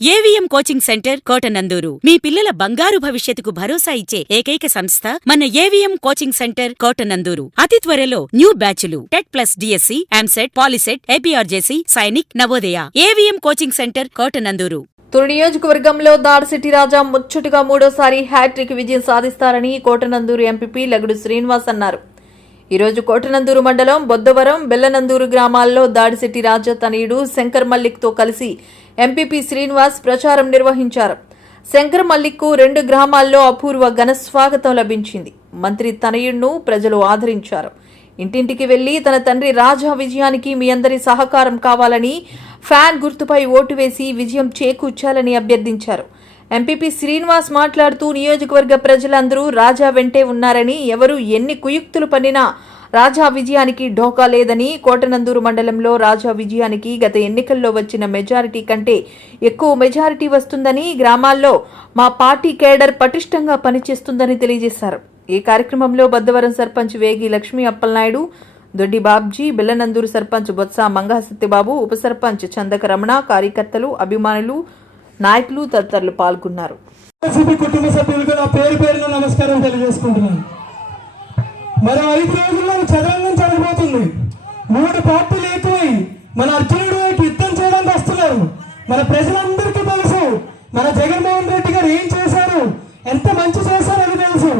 AVM coaching centre Kotananduru మీ పిల్లల బంగారు భవిష్యత్తుకు భరోసా ఇచ్చే ఏకైక సంస్థ మన ఏవిఎం కోచింగ్ సెంటర్ కోటనందూరు. అతి త్వరలో న్యూ బ్యాచ్లు TET plus DSC, EAMCET, POLYCET, APRJC, Sainik, Navodaya. AVM coaching centre Kotananduru. Tuni నియోజకవర్గంలో దాడిశెట్టి రాజా ముచ్చటగా మూడోసారి హ్యాట్రిక్ విజయం సాధిస్తారని కోటనందూరు ఎంపీపీ లగడు శ్రీనివాస్ అన్నారు. ఈరోజు కోటనందూరు మండలం బొద్దవరం, బెల్లనందూరు గ్రామాల్లో దాడిశెట్టి రాజా తనయుడు శంకర్ మల్లిక్తో కలిసి ఎంపీపీ శ్రీనివాస్ ప్రచారం నిర్వహించారు. శంకర్ మల్లిక్కు 2 గ్రామాల్లో అపూర్వ ఘన స్వాగతం లభించింది. మంత్రి తనయుడును ప్రజలు ఆదరించారు. ఇంటింటికి వెళ్లి తన తండ్రి రాజా విజయానికి మీ అందరి సహకారం కావాలని, ఫ్యాన్ గుర్తుపై ఓటు వేసి విజయం చేకూర్చాలని అభ్యర్థించారు. ఎంపీపీ శ్రీనివాస్ మాట్లాడుతూ నియోజకవర్గ ప్రజలందరూ రాజా వెంటే ఉన్నారని, ఎవరు ఎన్ని కుయుక్తులు పన్నినా రాజా విజయానికి ఢోకా లేదని, కోటనందూరు మండలంలో రాజా విజయానికి గత ఎన్నికల్లో వచ్చిన మెజారిటీ కంటే ఎక్కువ మెజారిటీ వస్తుందని, గ్రామాల్లో మా పార్టీ కేడర్ పటిష్టంగా పనిచేస్తుందని తెలియజేశారు. ఈ కార్యక్రమంలో బద్దవరం సర్పంచ్ వేగి లక్ష్మీ అప్పలనాయుడు, దొడ్డి బాబ్జీ, బెల్లనందూరు సర్పంచ్ బొత్స మంగా సత్యబాబు, ఉప సర్పంచ్ చందక రమణ, కార్యకర్తలు, అభిమానులు, నాయకులు తదితరులు పాల్గొన్నారు. కుటుంబ సభ్యులకు నా పేరు పేరున నమస్కారం తెలియజేసుకుంటున్నాను. మరో 5 రోజుల్లో చదరంగం జరగబోతుంది. 3 పార్టీలు ఎక్కువై మన అర్జునుడు వైపు యుద్ధం చేయడానికి వస్తున్నారు. మన ప్రజలందరికీ తెలుసు మన జగన్మోహన్ రెడ్డి గారు ఏం చేశారు, ఎంత మంచి చేశారని తెలుసు.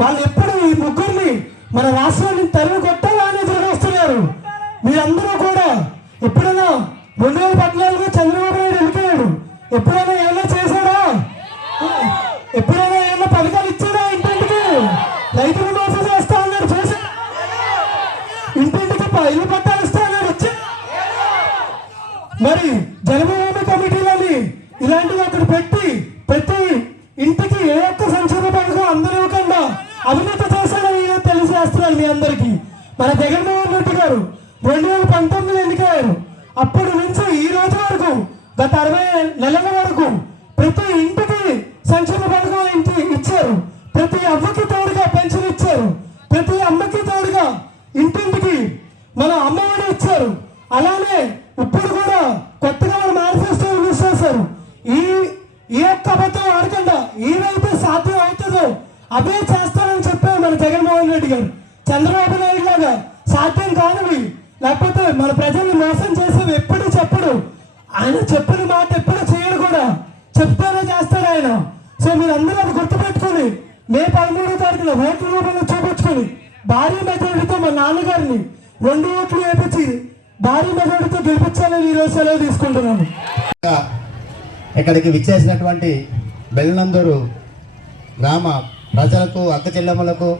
వాళ్ళు ఎప్పుడు ఈ ముగ్గురిని మన రాష్ట్రాన్ని తరిమి కొట్టాలని వస్తున్నారు. మీరందరూ కూడా ఎప్పుడైనా 2014 చంద్రబాబు నాయుడు వెళ్ళిపోయాడు, ఎప్పుడైనా ఏమైనా చేశాడా? ఎప్పుడైనా ఏమైనా పథకాలు ఇచ్చాడా? ఇంటింటికి రైతులు మోసం చేస్తా ఉన్నారు, చేసా. ఇంటింటికి ఇల్లు పట్టాలు ఇస్తా ఉన్నారు, వచ్చి. మరి జన్మభూమి కమిటీలని ఇలాంటివి అక్కడ పెట్టి ప్రతి ఇంటికి ఏ ఒక్క సంక్షేమ పథకం అందరూ ఇవ్వకుండా అవినీతి చేశాడని తెలియజేస్తున్నాను మీ అందరికీ. మన జగన్మోహన్ రెడ్డి గారు 2019 ఎన్నికయ్యారు. అప్పటి నుంచి ఈ రోజు వరకు గత 60 నెలల వరకు ప్రతి ఇంటికి సంక్షేమ పథకం ఇచ్చారు. ప్రతి అమ్మకి తోడుగా పెన్షన్ ఇచ్చారు. ప్రతి అమ్మకి తోడుగా ఇంటింటికి మన అమ్మఒడి ఇచ్చారు. అలానే ఇప్పుడు కూడా కొత్తగా మన మేనిఫెస్టో రిలీజ్ చేశారు. ఈ యొక్క అబద్ధం ఆడకుండా ఏవైతే సాధ్యం అవుతుందో అవే చేస్తారని చెప్పారు మన జగన్మోహన్ రెడ్డి గారు. చంద్రబాబు నాయుడు లాగా సాధ్యం కానివి, లేకపోతే మన ప్రజల్ని మోసం చేసేవి ఎప్పుడు చెప్పడు. ఆయన చెప్పిన మాట ఎప్పుడు చేయడు కూడా, చెప్తానే చేస్తాడు ఆయన. సో మీరందరూ అది గుర్తుపెట్టుకొని మే 13వ తారీఖున ఓట్ల రూపంలో చూపించుకొని భారీ మెజారిటీతో మా నాన్నగారిని 2 ఓట్లు వేపించి భారీ మెజారిటీతో గెలిపించాలని ఈరోజు సెలవు తీసుకుంటున్నాను. ఇక్కడికి విచ్చేసినటువంటి బెల్లనందూరు గ్రామ ప్రజలకు, అక్క చెల్లెమ్మలకు,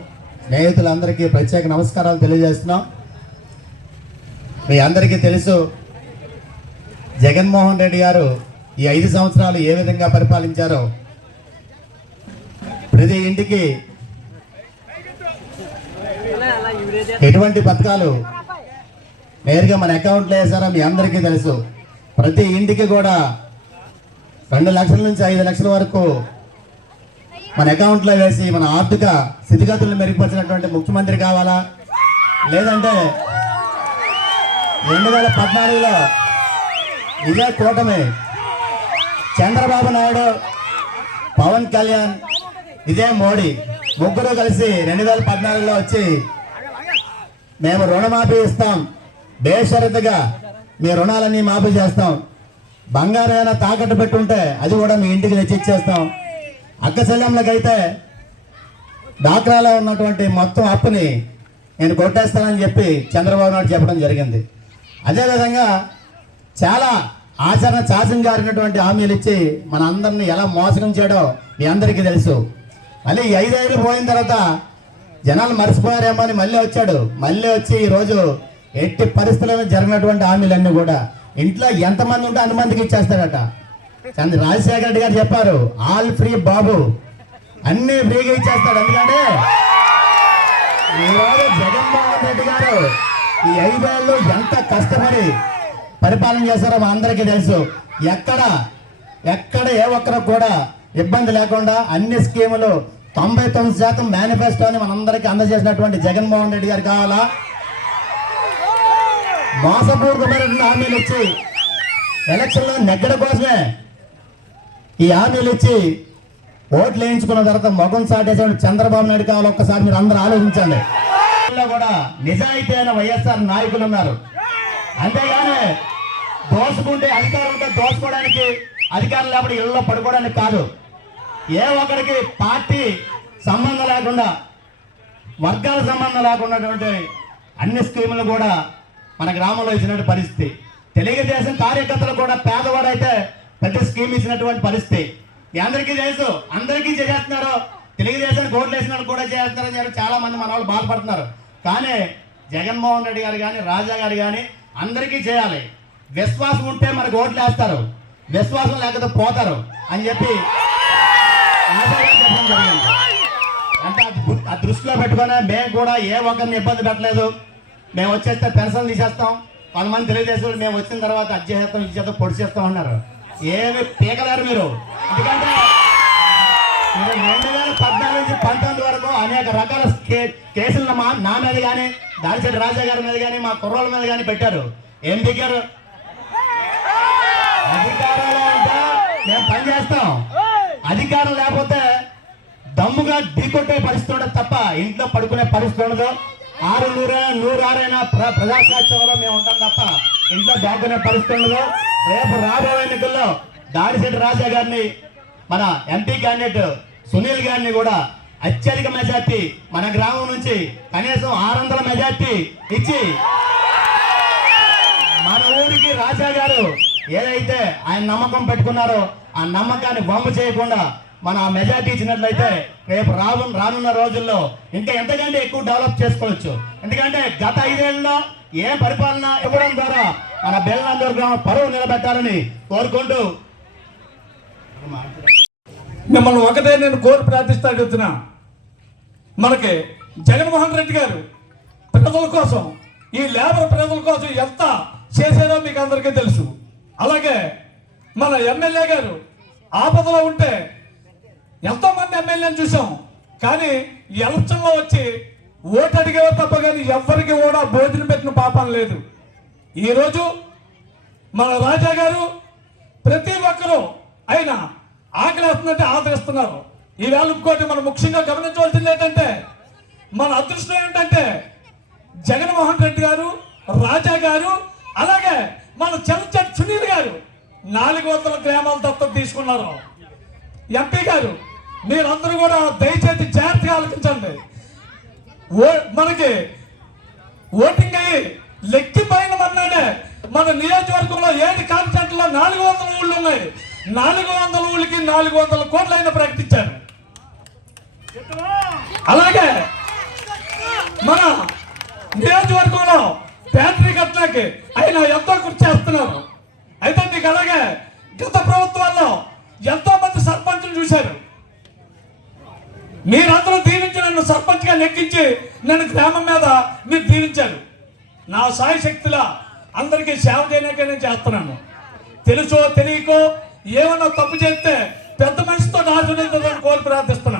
స్నేహితులందరికీ ప్రత్యేక నమస్కారాలు తెలియజేస్తున్నాం. మీ అందరికీ తెలుసు జగన్మోహన్ రెడ్డి గారు ఈ 5 సంవత్సరాలు ఏ విధంగా పరిపాలించారో. ప్రతి ఇంటికి ఎటువంటి పథకాలు నేరుగా మన అకౌంట్లో వేసారో మీ అందరికీ తెలుసు. ప్రతి ఇంటికి కూడా 2 లక్షల నుంచి 5 లక్షల వరకు మన అకౌంట్లో వేసి మన ఆర్థిక స్థితిగతులను మెరుగుపరిచినటువంటి ముఖ్యమంత్రి కావాలా, లేదంటే 2014లో ఇదే కూటమి చంద్రబాబు నాయుడు, పవన్ కళ్యాణ్, ఇదే మోడీ ముగ్గురు కలిసి 2014లో వచ్చి మేము రుణమాఫీ ఇస్తాం, బేషరతుగా మీ రుణాలన్నీ మాఫీ చేస్తాం, బంగారం ఏమైనా తాకట్టు పెట్టుంటే అది కూడా మీ ఇంటికి తెచ్చిచ్చేస్తాం, అక్క చెల్లెమ్మలకైతే డాక్రాలో ఉన్నటువంటి మొత్తం అప్పుని నేను కొట్టేస్తానని చెప్పి చంద్రబాబు నాయుడు చెప్పడం జరిగింది. అదేవిధంగా చాలా ఆచరణ చాచం జారినటువంటి హామీలు ఇచ్చి మన అందరినీ ఎలా మోసం చేయడో మీ అందరికీ తెలుసు. మళ్ళీ 5 ఏళ్ళు పోయిన తర్వాత జనాలు మర్చిపోయారేమో అని మళ్ళీ వచ్చాడు. మళ్ళీ వచ్చి ఈరోజు ఎట్టి పరిస్థితుల్లో జరిగినటువంటి హామీలన్నీ కూడా ఇంట్లో ఎంతమంది ఉంటే అంతమందికి ఇచ్చేస్తాడట. రాజశేఖర రెడ్డి గారు చెప్పారు, ఆల్ ఫ్రీ బాబు, అన్ని ఫ్రీగా ఇచ్చేస్తాడు. ఎందుకంటే ఈరోజు జగన్మోహన్ రెడ్డి గారు ఈ 5 ఏళ్ళు ఎంత కష్టపడి పరిపాలన చేశారో మా అందరికీ తెలుసు. ఎక్కడ ఏ ఒక్కరికి కూడా ఇబ్బంది లేకుండా అన్ని స్కీములు 99% మేనిఫెస్టోని మనందరికీ అందజేసినటువంటి జగన్మోహన్ రెడ్డి గారు కావాలా? మోసపూరితమైనటువంటి హామీలు ఇచ్చి ఎలక్షన్లో నెగ్గడ కోసమే ఈ హామీలు ఇచ్చి ఓట్లు వేయించుకున్న తర్వాత మొగం సాటేసిన చంద్రబాబు నాయుడు కావాలి. ఒక్కసారి మీరు అందరూ ఆలోచించండి. కూడా నిజాయితీ అయిన వైఎస్ఆర్ నాయకులు ఉన్నారు. అంతేగాని దోసుకుంటే అధికారులతో దోసుకోవడానికి, అధికారులు లేకపోతే ఇళ్లలో పడుకోవడానికి కాదు. ఏ ఒక్కడికి పార్టీ సంబంధం లేకుండా, వర్గాల సంబంధం లేకున్నటువంటి అన్ని స్కీములు కూడా మన గ్రామంలో ఇచ్చినటువంటి పరిస్థితి. తెలుగుదేశం కార్యకర్తలు కూడా పేదవాడైతే ప్రతి స్కీమ్ ఇచ్చినటువంటి పరిస్థితి. మీ అందరికీ తెలుసు, అందరికీ చేస్తున్నారు. తెలుగుదేశానికి ఓట్లు వేసిన వాళ్ళు కూడా చేస్తున్నారని చెప్పి చాలా మంది మన వాళ్ళు బాధపడుతున్నారు. కానీ జగన్మోహన్ రెడ్డి గారు కానీ, రాజా గారు కానీ అందరికీ చేయాలి. విశ్వాసం ఉంటే మనకు ఓట్లు వేస్తారు, విశ్వాసం లేకపోతే పోతారు అని చెప్పి చెప్పడం జరిగింది. అంటే ఆ దృష్టిలో పెట్టుకుని మేము కూడా ఏ ఒక్కరిని ఇబ్బంది పెట్టలేదు. మేము వచ్చేస్తే పెన్షన్ తీసేస్తాం. కొంతమంది తెలుగుదేశం మేము వచ్చిన తర్వాత అది చేస్తాం, ఇది చేస్తాం, పొడి చేస్తాం అన్నారు. ఏమి పీకలేరు మీరు. ఎందుకంటే 2014 నుంచి 19 వరకు అనేక రకాల కేసులు నా మీద కానీ, దాడిశెట్టి రాజా గారి మీద కానీ, మా కుర్రోళ్ళ మీద కానీ పెట్టారు. ఏం దిగారు? అధికారంలో ఉంటే మేము పని చేస్తాం, అధికారం లేకపోతే దమ్ముగా ఢీకొట్టే పరిస్థితి ఉండదు తప్ప ఇంట్లో పడుకునే పరిస్థితి ఉండదు. 100 ప్రజాసాక్ష్యంలో మేము ఉంటాం తప్ప ఇంట్లో దాక్కునే పరిస్థితి ఉండదు. రేపు రాబోయే ఎన్నికల్లో దాడిశెట్టి రాజా గారిని, మన ఎంపీ క్యాండిడేట్ సునీల్ గారిని కూడా అత్యధిక మెజార్టీ మన గ్రామం నుంచి కనీసం 600 మెజార్టీ ఇచ్చి మన ఊరికి రాజా గారు ఏదైతే ఆయన నమ్మకం పెట్టుకున్నారో ఆ నమ్మకాన్ని వమ్ము చేయకుండా మన ఆ మెజార్టీ ఇచ్చినట్లయితే రేపు రానున్న రోజుల్లో ఇంకా ఎంతకంటే ఎక్కువ డెవలప్ చేసుకోవచ్చు. ఎందుకంటే గత 5 ఏళ్ళలో ఏ పరిపాలన ఇవ్వడం ద్వారా మన బెల్లందూరు గ్రామం పరువు నిలబెట్టాలని కోరుకుంటూ మిమ్మల్ని ఒకటే నేను కోరి ప్రార్థిస్తా అడుగుతున్నా. మనకి జగన్మోహన్ రెడ్డి గారు ప్రజల కోసం, ఈ లేబర్ ప్రజల కోసం ఎంత చేశారో మీకు అందరికీ తెలుసు. అలాగే మన ఎమ్మెల్యే గారు ఆపదలో ఉంటే ఎంతో మంది ఎమ్మెల్యేని చూసాం. కానీ ఎలక్షన్లో వచ్చి ఓటు అడిగేవారు తప్ప కానీ ఎవరికి కూడా భోజనం పెట్టిన పాపం లేదు. ఈరోజు మన రాజా గారు ప్రతి ఒక్కరూ ఆయన ఆకలిస్తుందంటే ఆదరిస్తున్నారు. ఈవేళ ఇంకోటి మనం ముఖ్యంగా గమనించవలసింది ఏంటంటే, మన అదృష్టం ఏంటంటే జగన్మోహన్ రెడ్డి గారు, రాజా గారు, అలాగే మన చెల్చట్ సునీల్ గారు 400 గ్రామాల దత్తత తీసుకున్నారు. ఎంపీ గారు మీరందరూ కూడా దయచేసి జాగ్రత్తగా ఆలోచించండి. మనకి ఓటింగ్ అయ్యి లెక్కిపోయిన మన్నాడే మన నియోజకవర్గంలో 7 కాన్స్టిట్యూన్సీలో 400 ఊళ్ళు ఉన్నాయి. 400 ఊళ్ళకి 400 కోట్లు అయినా ప్రకటించారు. అలాగే మన నియోజకవర్గంలో ఫ్యాక్టరీ కట్టడానికి ఆయన ఎంతో కృషి చేస్తున్నారు. అయితే మీకు అలాగే గత ప్రభుత్వాల్లో ఎంతో మంది సర్పంచులు చూశారు. మీరందరూ దీవించి నన్ను సర్పంచ్గా నెక్కించి నన్ను గ్రామం మీద మీరు దీవించారు. నా సాయి శక్తిలా అందరికీ సేవ చేయడానికే నేను చేస్తున్నాను. తెలుసో తెలియకో ఏమన్నా తప్పు చేస్తే పెద్ద మనిషితో ఆశీర్వదించాలని కోరి ప్రార్థిస్తున్నాను.